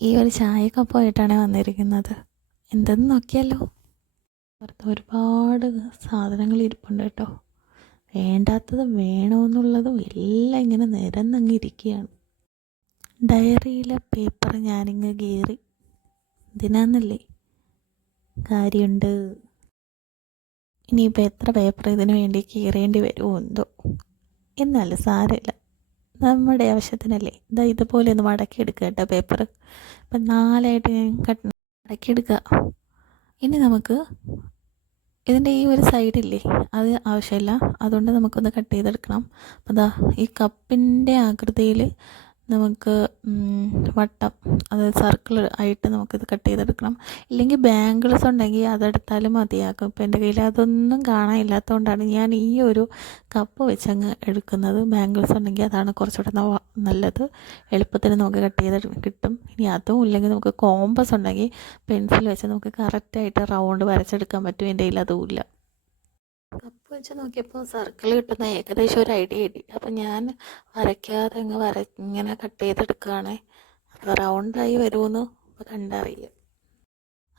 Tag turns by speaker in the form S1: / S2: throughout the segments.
S1: ഈ ഒരു ചായക്കപ്പമായിട്ടാണ് വന്നിരിക്കുന്നത്. എന്തെന്ന് നോക്കിയാലോ? പുറത്ത് ഒരുപാട് സാധനങ്ങൾ ഇരിപ്പുണ്ട് കേട്ടോ. വേണ്ടാത്തതും വേണമെന്നുള്ളതും എല്ലാം ഇങ്ങനെ നിരന്നങ്ങ് ഇരിക്കുകയാണ്. ഡയറിയിലെ പേപ്പർ ഞാനിങ്ങ് കീറി ഇതിനാന്നല്ലേ കാര്യമുണ്ട്. ഇനിയിപ്പോൾ എത്ര പേപ്പർ ഇതിന് വേണ്ടി കീറേണ്ടി വരുമോ എന്തോ. എന്നാലും സാരമില്ല. നമ്മുടെ ആവശ്യത്തിനല്ലേ? ഇതാ ഇതുപോലെ ഒന്ന് മടക്കിയെടുക്കുക കേട്ടോ പേപ്പർ ഇപ്പം നാലായിട്ട് ഞാൻ കട്ട് മടക്കിയെടുക്കുക ഇനി നമുക്ക് ഇതിന്റെ ഈ ഒരു സൈഡില്ലേ അത് ആവശ്യമില്ല. അതുകൊണ്ട് നമുക്കൊന്ന് കട്ട് ചെയ്തെടുക്കണം. അപ്പോൾ ദാ ഈ കപ്പിന്റെ ആകൃതിയിൽ നമുക്ക് വട്ടം അതായത് സർക്കിൾ ആയിട്ട് നമുക്കിത് കട്ട് ചെയ്തെടുക്കണം. ഇല്ലെങ്കിൽ ബാംഗിൾസ് ഉണ്ടെങ്കിൽ അതെടുത്താലും മതിയാക്കും ഇപ്പം എന്റെ കയ്യിൽ അതൊന്നും കാണാനില്ലാത്തതുകൊണ്ടാണ് ഞാൻ ഈ ഒരു കപ്പ് വെച്ചങ്ങ് എടുക്കുന്നത്. ബാംഗിൾസ് ഉണ്ടെങ്കിൽ അതാണ് കുറച്ചുകൂടെ നല്ലത്. എളുപ്പത്തിന് നമുക്ക് കട്ട് ചെയ്ത് കിട്ടും. ഇനി അതും ഇല്ലെങ്കിൽ നമുക്ക് കോമ്പസ് ഉണ്ടെങ്കിൽ പെൻസിൽ വെച്ച് നമുക്ക് കറക്റ്റായിട്ട് റൗണ്ട് വരച്ചെടുക്കാൻ പറ്റും. എന്റെ കയ്യിൽ അതും ഇല്ല. കപ്പ് വെച്ച് നോക്കിയപ്പോൾ സർക്കിൾ കിട്ടുന്ന ഏകദേശം ഒരു ഐഡിയ കിട്ടി. അപ്പം ഞാൻ വരയ്ക്കാതെ അങ്ങ് വര ഇങ്ങനെ കട്ട് ചെയ്തെടുക്കുകയാണ് അപ്പോൾ റൗണ്ടായി വരുമെന്ന് ഇപ്പോൾ കണ്ടറിയാം.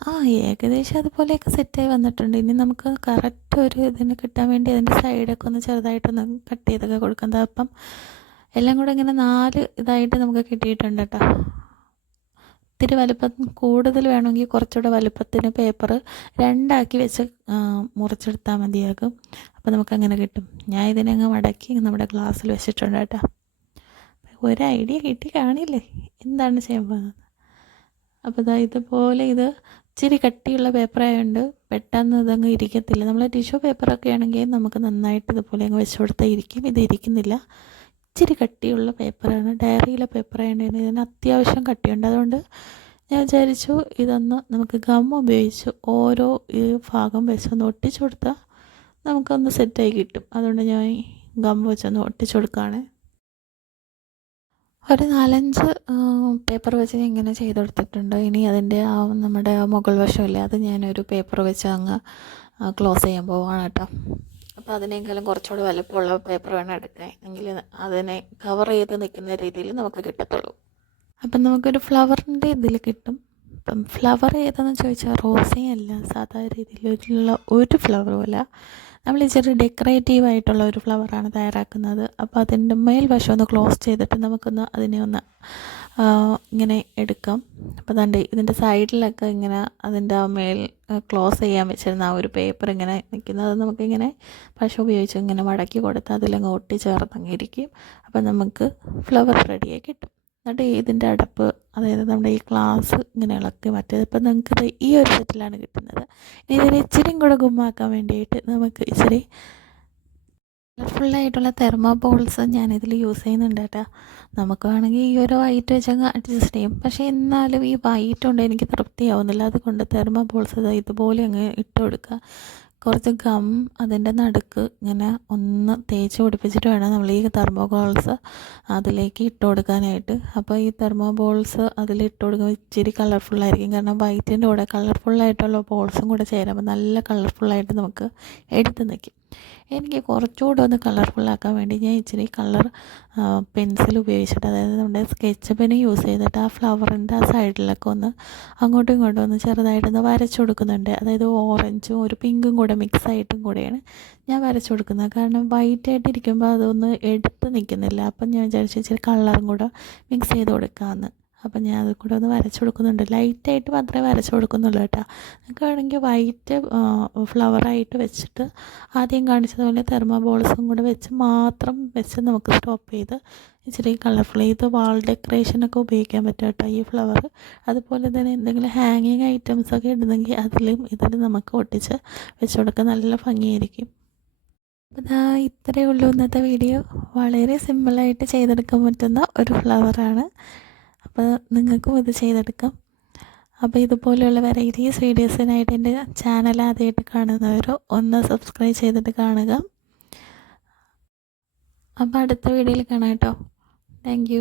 S1: ആ ഏകദേശം അതുപോലെയൊക്കെ സെറ്റായി വന്നിട്ടുണ്ട്. ഇനി നമുക്ക് കറക്റ്റ് ഒരു ഇതിന് കിട്ടാൻ വേണ്ടി അതിന്റെ സൈഡൊക്കെ ഒന്ന് ചെറുതായിട്ടൊന്ന് കട്ട് ചെയ്തൊക്കെ കൊടുക്കുന്നത് അപ്പം എല്ലാം കൂടെ ഇങ്ങനെ നാല് ഇതായിട്ട് നമുക്ക് കിട്ടിയിട്ടുണ്ട് കേട്ടോ. ഇത്തിരി വലുപ്പം കൂടുതൽ വേണമെങ്കിൽ കുറച്ചുകൂടെ വലുപ്പത്തിന് പേപ്പർ രണ്ടാക്കി വെച്ച് മുറിച്ചെടുത്താൽ മതിയാകും. അപ്പോൾ നമുക്കങ്ങനെ കിട്ടും. ഞാൻ ഇതിനങ്ങ് മടക്കി നമ്മുടെ ഗ്ലാസ്സിൽ വെച്ചിട്ടുണ്ട് കേട്ടോ. ഒരു ഐഡിയ കിട്ടി കാണില്ലേ? എന്താണ് ചെയ്യാൻ പോകുന്നത് അപ്പോൾ ഇതാ ഇതുപോലെ ഇത് ഇച്ചിരി കട്ടിയുള്ള പേപ്പർ ആയതുകൊണ്ട് പെട്ടെന്ന് ഇതങ്ങ് ഇരിക്കത്തില്ല. നമ്മൾ ടിഷ്യൂ പേപ്പറൊക്കെ ആണെങ്കിൽ നമുക്ക് നന്നായിട്ട് ഇതുപോലെ അങ്ങ് വെച്ച് കൊടുത്താൽ ഇരിക്കും. ഇത് ഇരിക്കുന്നില്ല. ഇച്ചിരി കട്ടിയുള്ള പേപ്പറാണ്. ഡയറിയിലെ പേപ്പർ ആയതുകൊണ്ട് ഇതിന് അത്യാവശ്യം കട്ടിയുണ്ട്. അതുകൊണ്ട് ഞാൻ വിചാരിച്ചു ഇതൊന്ന് നമുക്ക് ഗം ഉപയോഗിച്ച് ഓരോ ഈ ഭാഗം വെച്ചൊന്ന് ഒട്ടിച്ചു കൊടുത്താൽ നമുക്കൊന്ന് സെറ്റായി കിട്ടും. അതുകൊണ്ട് ഞാൻ ഗം വെച്ചൊന്ന് ഒട്ടിച്ചു കൊടുക്കുകയാണ് ഒരു നാലഞ്ച് പേപ്പർ വെച്ച് ഞാൻ ഇങ്ങനെ ചെയ്ത് കൊടുത്തിട്ടുണ്ട്. ഇനി അതിന്റെ ആ നമ്മുടെ മുകൾ വശമില്ലേ അത് ഞാനൊരു പേപ്പർ വെച്ച് അങ്ങ് ക്ലോസ് ചെയ്യാൻ പോവാണ് കേട്ടോ. അപ്പോൾ അതിനേക്കാളും കുറച്ചുകൂടെ വലുപ്പമുള്ള പേപ്പർ വേണം എടുക്കാൻ എങ്കിൽ അതിനെ കവർ ചെയ്ത് നിൽക്കുന്ന രീതിയിൽ നമുക്ക് കിട്ടത്തുള്ളൂ. അപ്പം നമുക്കൊരു ഫ്ലവറിന്റെ ഇതിൽ കിട്ടും. അപ്പം ഫ്ലവർ ഏതാണെന്ന് ചോദിച്ചാൽ റോസയും അല്ല സാധാരണ രീതിയിലുള്ള ഒരു ഫ്ലവറും അല്ല നമ്മൾ ഇച്ചിരി ഡെക്കറേറ്റീവ് ആയിട്ടുള്ള ഒരു ഫ്ലവറാണ് തയ്യാറാക്കുന്നത്. അപ്പോൾ അതിന്റെ മേൽവശം ഒന്ന് ക്ലോസ് ചെയ്തിട്ട് നമുക്കൊന്ന് അതിനെ ഒന്ന് ഇങ്ങനെ എടുക്കാം. അപ്പോൾ തന്റെ ഇതിന്റെ സൈഡിലൊക്കെ ഇങ്ങനെ അതിന്റെ മേൽ ക്ലോസ് ചെയ്യാൻ വെച്ചിരുന്ന ആ ഒരു പേപ്പർ ഇങ്ങനെ നിൽക്കുന്നത് അത് നമുക്കിങ്ങനെ പശ ഉപയോഗിച്ച് ഇങ്ങനെ മടക്കി കൊടുത്ത് അതിലങ്ങ് ഒട്ടി ചേർന്നങ്ങിരിക്കും അപ്പോൾ നമുക്ക് ഫ്ലവർ റെഡിയായി കിട്ടും. എന്നിട്ട് ഇതിന്റെ അടപ്പ് അതായത് നമ്മുടെ ഈ ക്ലാസ് ഇങ്ങനെ ഇളക്കി മാറ്റിയത്. ഇപ്പം നമുക്ക് ഈ ഒരു സെറ്റിലാണ് കിട്ടുന്നത്. ഇനി ഇതിനെ ഇച്ചിരിയും കൂടെ ഗുമ്മാക്കാൻ വേണ്ടിയിട്ട് നമുക്ക് ഇച്ചിരി കളർഫുള്ളായിട്ടുള്ള തെർമോബോൾസ് ഞാനിതിൽ യൂസ് ചെയ്യുന്നുണ്ട് കേട്ടോ. നമുക്ക് വേണമെങ്കിൽ ഈ ഒരു വൈറ്റ് വെച്ചങ്ങ് അഡ്ജസ്റ്റ് ചെയ്യും. പക്ഷേ എന്നാലും ഈ വൈറ്റ് കൊണ്ട് എനിക്ക് തൃപ്തിയാവുന്നില്ല. അതുകൊണ്ട് തെർമോബോൾസ് ഇത് ഇതുപോലെ അങ്ങ് ഇട്ട് കൊടുക്കുക. കുറച്ച് ഗം അതിന്റെ നടുക്ക് ഇങ്ങനെ ഒന്ന് തേച്ച് പിടിപ്പിച്ചിട്ട് വേണം നമ്മൾ ഈ തെർമോബോൾസ് അതിലേക്ക് ഇട്ട് കൊടുക്കാനായിട്ട്. അപ്പോൾ ഈ തെർമോബോൾസ് അതിൽ ഇട്ട് കൊടുക്കുമ്പോൾ ഇച്ചിരി കളർഫുള്ളായിരിക്കും കാരണം വൈറ്റിന്റെ കൂടെ കളർഫുള്ളായിട്ടുള്ള ബോൾസും കൂടെ ചേരുമ്പോൾ നല്ല കളർഫുള്ളായിട്ട് നമുക്ക് എടുത്ത് നിൽക്കും. എനിക്ക് കുറച്ചുകൂടെ ഒന്ന് കളർഫുള്ളാക്കാൻ വേണ്ടി ഞാൻ ഇച്ചിരി കളർ പെൻസിൽ ഉപയോഗിച്ചിട്ട് അതായത് നമ്മുടെ സ്കെച്ച് പെൻ യൂസ് ചെയ്തിട്ട് ആ ഫ്ലവറിന്റെ ആ സൈഡിലൊക്കെ ഒന്ന് അങ്ങോട്ടും ഇങ്ങോട്ടും ഒന്ന് ചെറുതായിട്ടൊന്ന് വരച്ചു കൊടുക്കുന്നുണ്ട്. അതായത് ഓറഞ്ചും ഒരു പിങ്കും കൂടെ മിക്സ് ആയിട്ടും കൂടെയാണ് ഞാൻ വരച്ചു കൊടുക്കുന്നത്. കാരണം വൈറ്റ് ഇരിക്കുമ്പോൾ അതൊന്ന് എടുത്ത് നിൽക്കുന്നില്ല. അപ്പം ഞാൻ വിചാരിച്ചു ഇച്ചിരി കളറും കൂടെ മിക്സ് ചെയ്ത് കൊടുക്കാമെന്ന് അപ്പം ഞാൻ അത് കൂടെ ഒന്ന് വരച്ചു കൊടുക്കുന്നുണ്ട്. ലൈറ്റായിട്ട് മാത്രമേ വരച്ചു കൊടുക്കുന്നുള്ളൂ കേട്ടോ. നിങ്ങൾക്ക് വേണമെങ്കിൽ വൈറ്റ് ഫ്ലവറായിട്ട് വെച്ചിട്ട് ആദ്യം കാണിച്ചതുപോലെ തെർമോബോൾസും കൂടെ വെച്ച് മാത്രം വെച്ച് നമുക്ക് സ്റ്റോപ്പ് ചെയ്ത് ഇച്ചിരി കളർഫുൾ ഇത് വാൾ ഡെക്കറേഷനൊക്കെ ഉപയോഗിക്കാൻ പറ്റും കേട്ടോ ഈ ഫ്ലവർ അതുപോലെ തന്നെ എന്തെങ്കിലും ഹാങ്ങിങ് ഐറ്റംസ് ഒക്കെ ഇടുന്നെങ്കിൽ അതിലും ഇതിൽ നമുക്ക് ഒട്ടിച്ച് വെച്ച് കൊടുക്കാൻ നല്ല ഭംഗിയായിരിക്കും. അപ്പോൾ ഇതാ ഇത്രയേ ഉള്ളൂ ഇന്നത്തെ വീഡിയോ വളരെ സിമ്പിളായിട്ട് ചെയ്തെടുക്കാൻ പറ്റുന്ന ഒരു ഫ്ലവറാണ് അപ്പോൾ നിങ്ങൾക്കും ഇത് ചെയ്തെടുക്കാം. അപ്പോൾ ഇതുപോലെയുള്ള വെറൈറ്റീസ് വീഡിയോസിനായിട്ട് എന്റെ ചാനൽ ആദ്യമായിട്ട് കാണുന്നവരോ ഒന്ന് സബ്സ്ക്രൈബ് ചെയ്തിട്ട് കാണുക. അപ്പോൾ അടുത്ത വീഡിയോയിൽ കാണാം കേട്ടോ. താങ്ക്